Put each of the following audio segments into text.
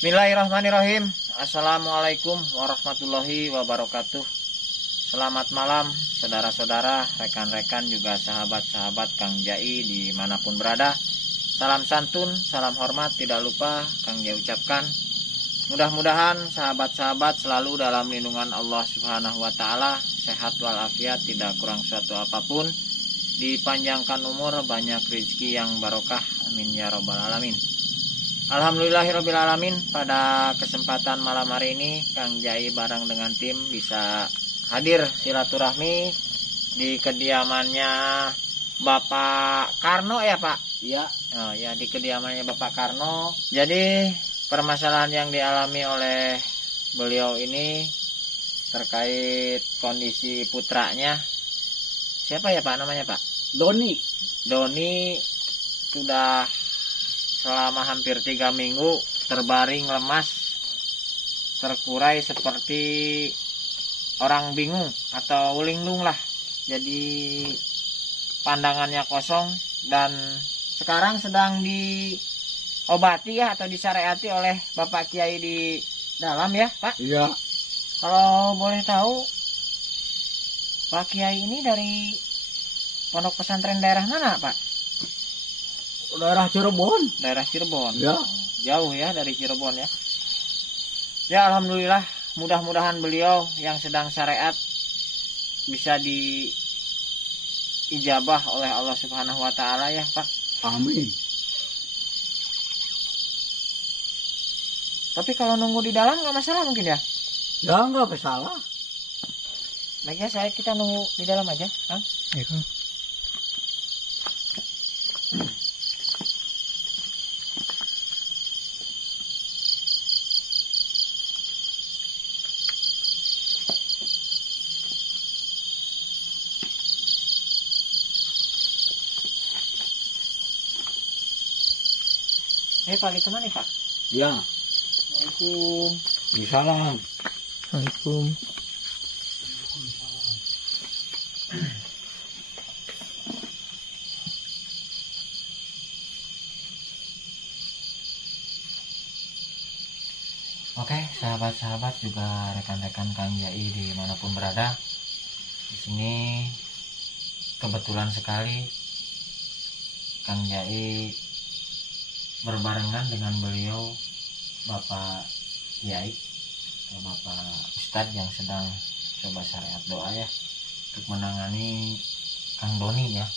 Bismillahirrahmanirrahim. Assalamualaikum warahmatullahi wabarakatuh. Selamat malam saudara-saudara, rekan-rekan juga sahabat-sahabat Kang Jai dimanapun berada. Salam santun, salam hormat tidak lupa Kang Jai ucapkan. Mudah-mudahan sahabat-sahabat selalu dalam lindungan Allah Subhanahu wa taala, sehat walafiat, tidak kurang suatu apapun, dipanjangkan umur, banyak rezeki yang barokah. Amin ya rabbal alamin. Alhamdulillahirabbil alamin. Pada kesempatan malam hari ini Kang Jai bareng dengan tim bisa hadir silaturahmi di kediamannya Bapak Karno ya Pak? Iya. Oh ya, di kediamannya Bapak Karno. Jadi permasalahan yang dialami oleh beliau ini terkait kondisi putranya. Siapa ya Pak namanya Pak? Doni. Doni sudah selama hampir 3 minggu terbaring lemas, terkurai seperti orang bingung atau linglung lah. Jadi pandangannya kosong dan sekarang sedang diobati ya atau disyariati oleh Bapak Kiai di dalam ya Pak? Iya. Kalau boleh tahu Pak Kiai ini dari pondok pesantren daerah mana Pak? Daerah Cirebon. Daerah Cirebon. Ya. Jauh ya dari Cirebon ya. Ya alhamdulillah, mudah-mudahan beliau yang sedang syariat bisa diijabah oleh Allah Subhanahu wa taala ya, Pak. Amin. Tapi kalau nunggu di dalam nggak masalah mungkin ya? Ya nggak masalah. Baik ya, kita nunggu di dalam aja, Kang. Iya. Pak ditemani Pak. Ya. Assalamualaikum. Salam. Assalamualaikum. Oke, sahabat-sahabat juga rekan-rekan Kang Jai dimanapun berada. Di sini kebetulan sekali Kang Jai berbarengan dengan beliau Bapak Kiai atau Bapak Ustadz yang sedang coba syariat doa ya untuk menangani Kang Doni ya.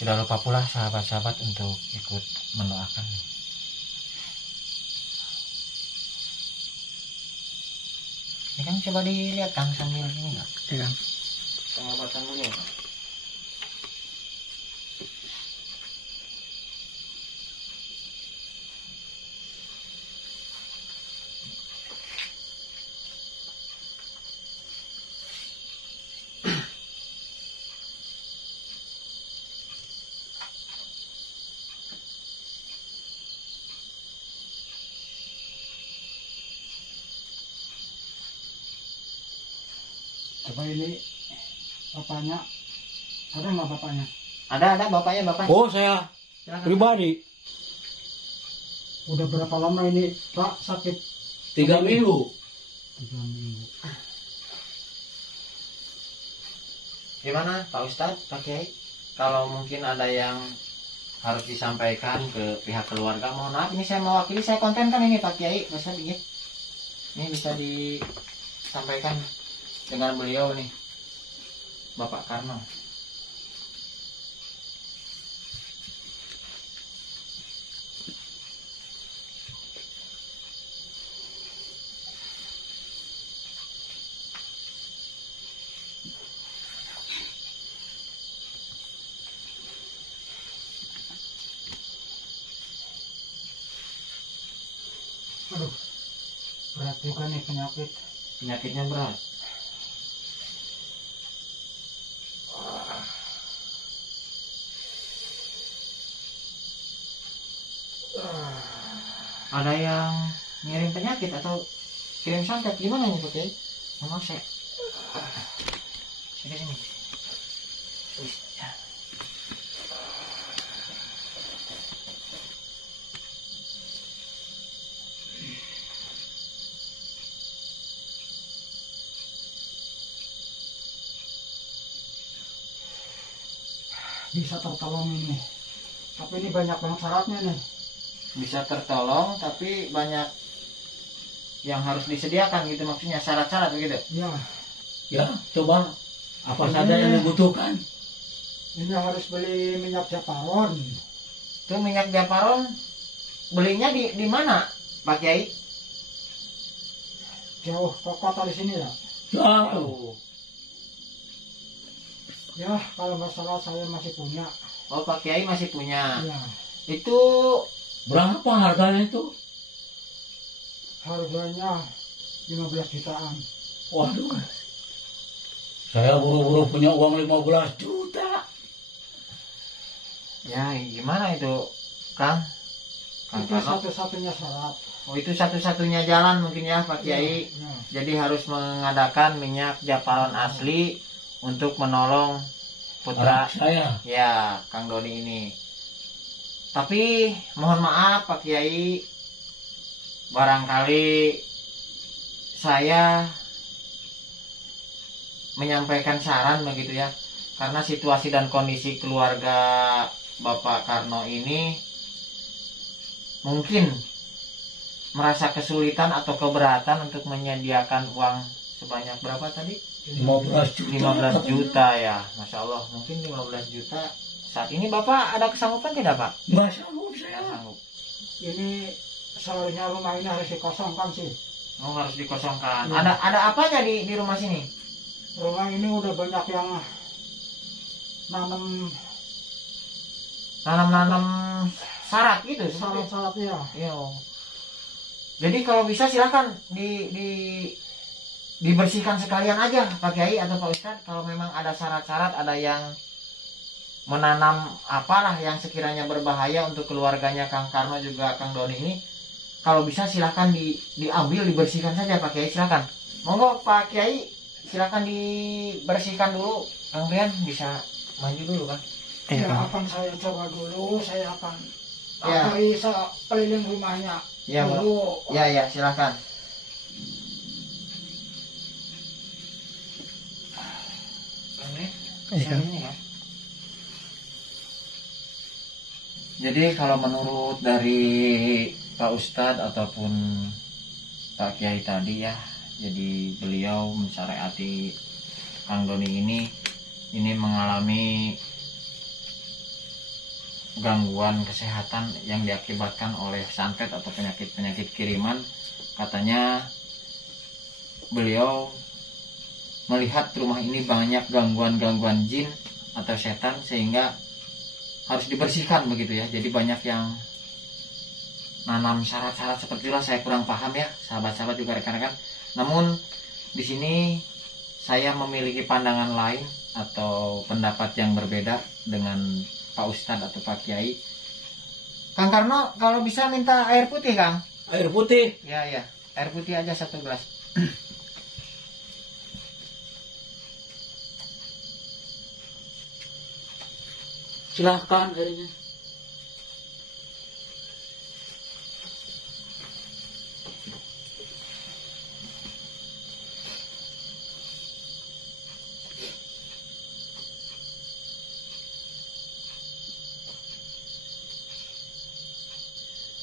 Tidak lupa pula sahabat-sahabat untuk ikut mendoakan. Ini kan coba dilihat Kang sambil ini enggak? Iya. Pengobatan beliau. Apa ini bapaknya? Ada nggak bapaknya? Ada bapaknya Bapak. Oh saya Silakan. pribadi. Udah berapa lama ini Pak sakit? 3 minggu. 3 minggu. Gimana Pak Ustadz, Pak Kiai? Kalau mungkin ada yang harus disampaikan ke pihak keluarga, mohon maaf ini saya mewakili, saya konten kan ini Pak Kiai, bisa dikit. Ini bisa disampaikan dengan beliau nih, Bapak Karno. Aduh, berat juga nih penyakit. Penyakitnya berat. Ada yang ngirim penyakit atau kirim santet gimana nih Pak Kiai? Memang saya sini. Wis, ya. bisa tertolong ini. Tapi ini banyak banget syaratnya nih. Bisa tertolong tapi banyak yang harus disediakan gitu, maksudnya syarat-syarat begitu. Ya, Ya, coba apa saja yang dibutuhkan. ini harus beli minyak japaron. Itu minyak japaron belinya di mana Pak Kiai? Jauh ke kota di sini ya. Jauh. Ya, kalau nggak salah saya masih punya. Oh, Pak Kiai masih punya. Ya, Itu Berapa harganya itu? harganya 15 jutaan. Waduh. Saya buru-buru punya uang 15 juta. ya gimana itu, Kang? Kang Itu Karno. satu-satunya syarat. Oh, itu satu-satunya jalan mungkin ya Pak Kiai. Ya, Jadi harus mengadakan minyak japaron asli untuk menolong putra Anak saya. ya Kang Doni ini. Tapi mohon maaf Pak Kiai, barangkali saya menyampaikan saran begitu ya, karena situasi dan kondisi keluarga Bapak Karno ini mungkin merasa kesulitan atau keberatan untuk menyediakan uang sebanyak berapa tadi? 15 juta. 15 juta ya, Masya Allah. Mungkin 15 juta saat ini Bapak ada kesanggupan tidak Pak? Nggak sanggup saya. Sanggup. Ini seharusnya rumah ini harus dikosongkan sih. Oh, harus dikosongkan. Ya. Ada apanya di rumah sini? Rumah ini udah banyak yang Nanam-nanam syarat gitu seperti. syarat-syaratnya. Iya. Jadi kalau bisa silakan dibersihkan sekalian aja Pak Kiai atau Pak Ustadz. Kalau memang ada syarat-syarat, ada yang menanam apalah yang sekiranya berbahaya untuk keluarganya Kang Karno juga Kang Doni ini, kalau bisa silakan diambil, dibersihkan saja Pak Kiai, silakan. Monggo Pak Kiai, silakan dibersihkan dulu. Kang Brian bisa maju dulu kan? Ya, akan saya coba dulu, saya akan Ya. bisa keliling rumahnya Ya, dulu. ya silakan. Ini ya. Jadi kalau menurut dari Pak Ustadz ataupun Pak Kiai tadi ya, jadi beliau mensyariati Kang Doni ini mengalami gangguan kesehatan yang diakibatkan oleh santet atau penyakit-penyakit kiriman. Katanya beliau melihat rumah ini banyak gangguan-gangguan jin atau setan sehingga harus dibersihkan begitu ya. Jadi banyak yang nanam syarat-syarat seperti itulah, saya kurang paham ya sahabat-sahabat juga rekan-rekan. Namun di sini saya memiliki pandangan lain atau pendapat yang berbeda dengan Pak Ustadz atau Pak Kiai. Kang Karno kalau bisa minta air putih Kang. Air putih. Ya air putih aja 1 gelas. Silahkan airnya.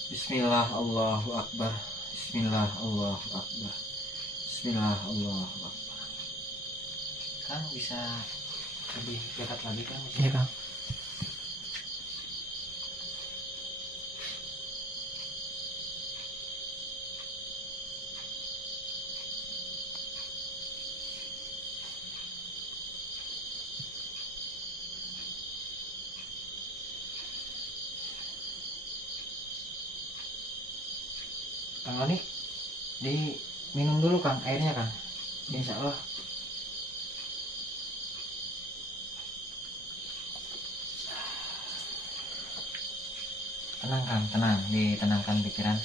Bismillah Allahu Akbar. Bismillah Allahu Akbar. Bismillah Allahu Akbar. Kang bisa lebih dekat lagi Kang? Iya Kang. Kang Loni, diminum dulu Kang airnya Kang. Insya Allah. Tenang Kang, tenang, ditenangkan pikiran.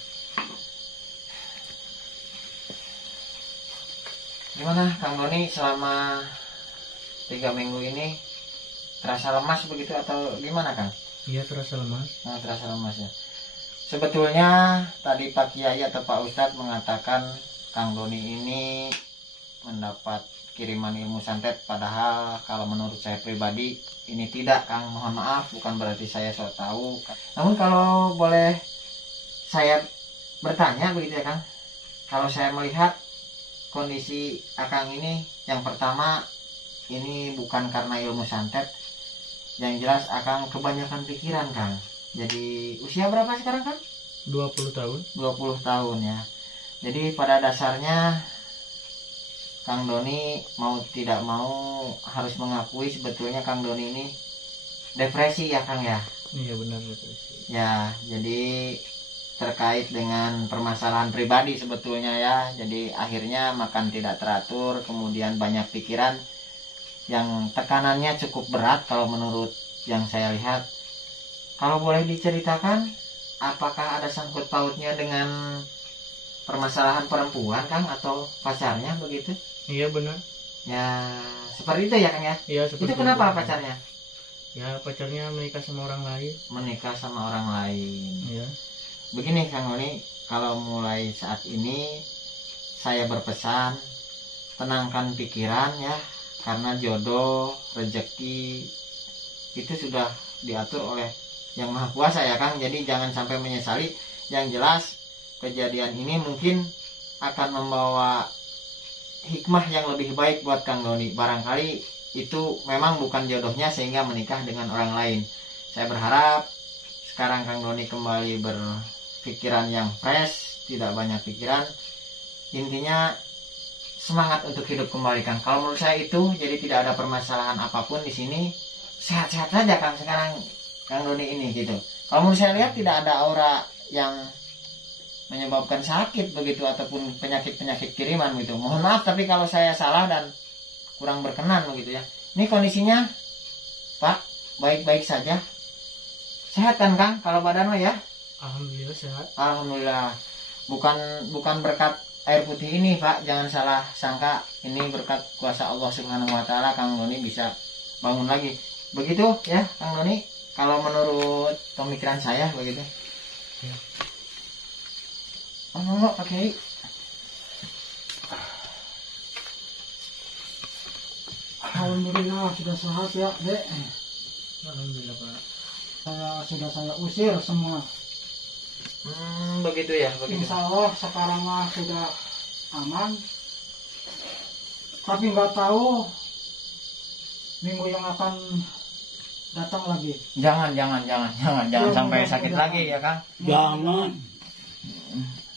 Gimana Kang Loni selama 3 minggu ini terasa lemas begitu atau gimana Kang? Iya, terasa lemas. Nah, terasa lemas ya. Sebetulnya tadi Pak Kiai atau Pak Ustadz mengatakan Kang Doni ini mendapat kiriman ilmu santet, padahal kalau menurut saya pribadi ini tidak, Kang. Mohon maaf, bukan berarti saya sok tahu. Namun kalau boleh saya bertanya begitu ya, Kang. Kalau saya melihat kondisi Akang ini, yang pertama ini bukan karena ilmu santet. Yang jelas Akang kebanyakan pikiran, Kang. Jadi usia berapa sekarang, Kang? 20 tahun. 20 tahun ya. Jadi pada dasarnya Kang Doni mau tidak mau harus mengakui sebetulnya Kang Doni ini depresi ya, Kang ya. Iya benar depresi. Ya, jadi terkait dengan permasalahan pribadi sebetulnya ya. Jadi akhirnya makan tidak teratur, kemudian banyak pikiran yang tekanannya cukup berat kalau menurut yang saya lihat. Kalau boleh diceritakan, apakah ada sangkut pautnya dengan permasalahan perempuan, Kang, atau pacarnya begitu? Iya benar. Ya, seperti itu ya, Kang ya. Iya seperti Itu kenapa itu. pacarnya? Ya pacarnya menikah sama orang lain. Menikah sama orang lain. Iya. Begini, Kang Doni, kalau mulai saat ini saya berpesan, tenangkan pikiran ya, karena jodoh, rezeki itu sudah diatur oleh Yang Maha Kuasa ya, Kang. Jadi jangan sampai menyesali. Yang jelas kejadian ini mungkin akan membawa hikmah yang lebih baik buat Kang Doni. Barangkali itu memang bukan jodohnya sehingga menikah dengan orang lain. Saya berharap sekarang Kang Doni kembali berpikiran yang fresh, tidak banyak pikiran. Intinya semangat untuk hidup kembali, Kang. Kalau menurut saya itu, jadi tidak ada permasalahan apapun di sini. Sehat-sehat saja, Kang, sekarang Kang Doni ini gitu. Kalau menurut saya lihat tidak ada aura yang menyebabkan sakit begitu ataupun penyakit-penyakit kiriman gitu. Mohon maaf tapi kalau saya salah dan kurang berkenan begitu ya. Ini kondisinya Pak baik-baik saja. Sehat kan, Kang, kalau badan mah ya? Alhamdulillah sehat. Alhamdulillah. Bukan berkat air putih ini, Pak. Jangan salah sangka, ini berkat kuasa Allah Subhanahu wa taala Kang Doni bisa bangun lagi. Begitu ya, Kang Doni. Kalau menurut pemikiran saya begitu. Ya. Oh, Pak Kiai. Alhamdulillah sudah sehat ya, Dek. Alhamdulillah Pak. Saya usir semua. Begitu ya, begitu. Insya Allah sekarang mah sudah aman. Tapi nggak tahu minggu yang akan datang lagi. Jangan sampai sakit Mudah-mudahan. lagi ya, Kang. Jangan.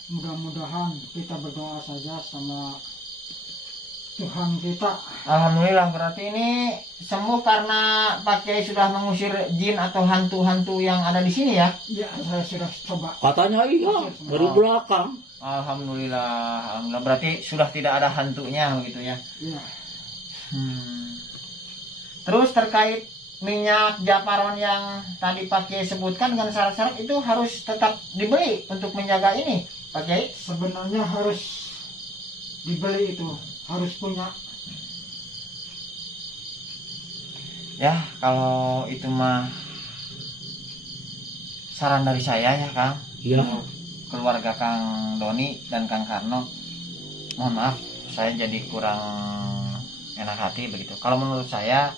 Mudah-mudahan kita berdoa saja sama Tuhan kita. Alhamdulillah, berarti ini sembuh karena Pak Kiai sudah mengusir jin atau hantu-hantu yang ada di sini ya? Ya, saya sudah coba. Katanya iya dari belakang. Alhamdulillah, berarti sudah tidak ada hantunya begitu ya. Ya, Terus terkait minyak japaron yang tadi Pak Kiai sebutkan dengan syarat-syarat itu harus tetap dibeli untuk menjaga ini, Pak Kiai? sebenarnya harus dibeli itu, harus punya. Ya, kalau itu mah saran dari saya ya, Kang. Iya. Untuk keluarga Kang Doni dan Kang Karno. Mohon maaf, saya jadi kurang enak hati begitu. Kalau menurut saya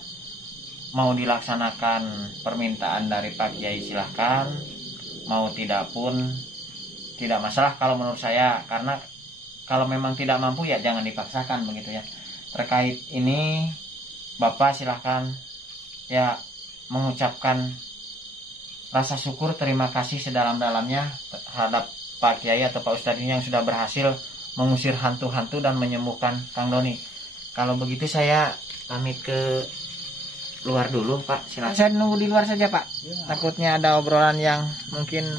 mau dilaksanakan permintaan dari Pak Kiai silahkan, mau tidak pun tidak masalah kalau menurut saya, karena kalau memang tidak mampu ya jangan dipaksakan begitu ya. Terkait ini Bapak silahkan ya mengucapkan rasa syukur, terima kasih sedalam-dalamnya terhadap Pak Kiai atau Pak Ustadz ini yang sudah berhasil mengusir hantu-hantu dan menyembuhkan Kang Doni. Kalau begitu saya pamit ke luar dulu, Pak. Silakan. Saya nunggu di luar saja, Pak. Ya. Takutnya ada obrolan yang mungkin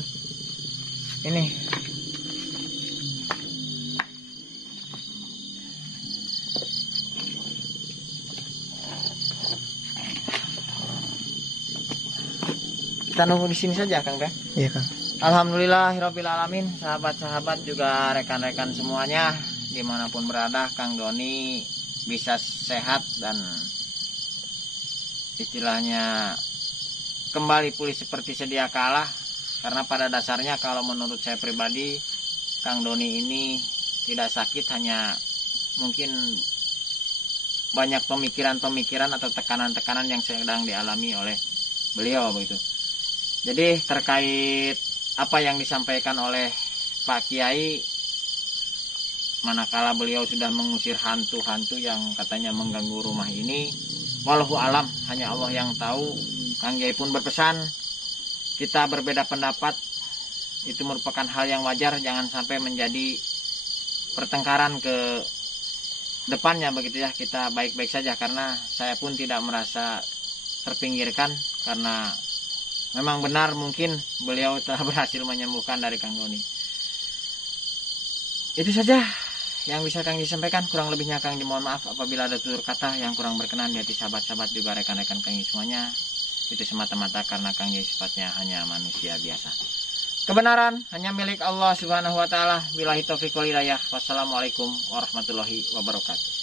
ini. Kita nunggu di sini saja, Kang, ya? Iya, Kang. Alhamdulillahirabbil alamin, sahabat-sahabat juga rekan-rekan semuanya dimanapun berada, Kang Doni bisa sehat dan istilahnya kembali pulih seperti sedia kala. Karena pada dasarnya kalau menurut saya pribadi, Kang Doni ini tidak sakit, hanya mungkin banyak pemikiran-pemikiran atau tekanan-tekanan yang sedang dialami oleh beliau begitu. Jadi terkait apa yang disampaikan oleh Pak Kiai, manakala beliau sudah mengusir hantu-hantu yang katanya mengganggu rumah ini, wallahu alam, hanya Allah yang tahu. Kang Kiai pun berpesan, kita berbeda pendapat itu merupakan hal yang wajar, jangan sampai menjadi pertengkaran ke depannya begitu ya. Kita baik-baik saja, karena saya pun tidak merasa terpinggirkan, karena memang benar mungkin beliau telah berhasil menyembuhkan dari Kang Goni. Itu saja yang bisa Kang sampaikan. Kurang lebihnya Kang mohon maaf apabila ada tutur kata yang kurang berkenan di hati sahabat-sahabat juga rekan-rekan Kang semuanya. Itu semata-mata karena Kang sifatnya hanya manusia biasa. Kebenaran hanya milik Allah Subhanahu wa taala. Billahi taufiq wal hidayah. Wassalamualaikum warahmatullahi wabarakatuh.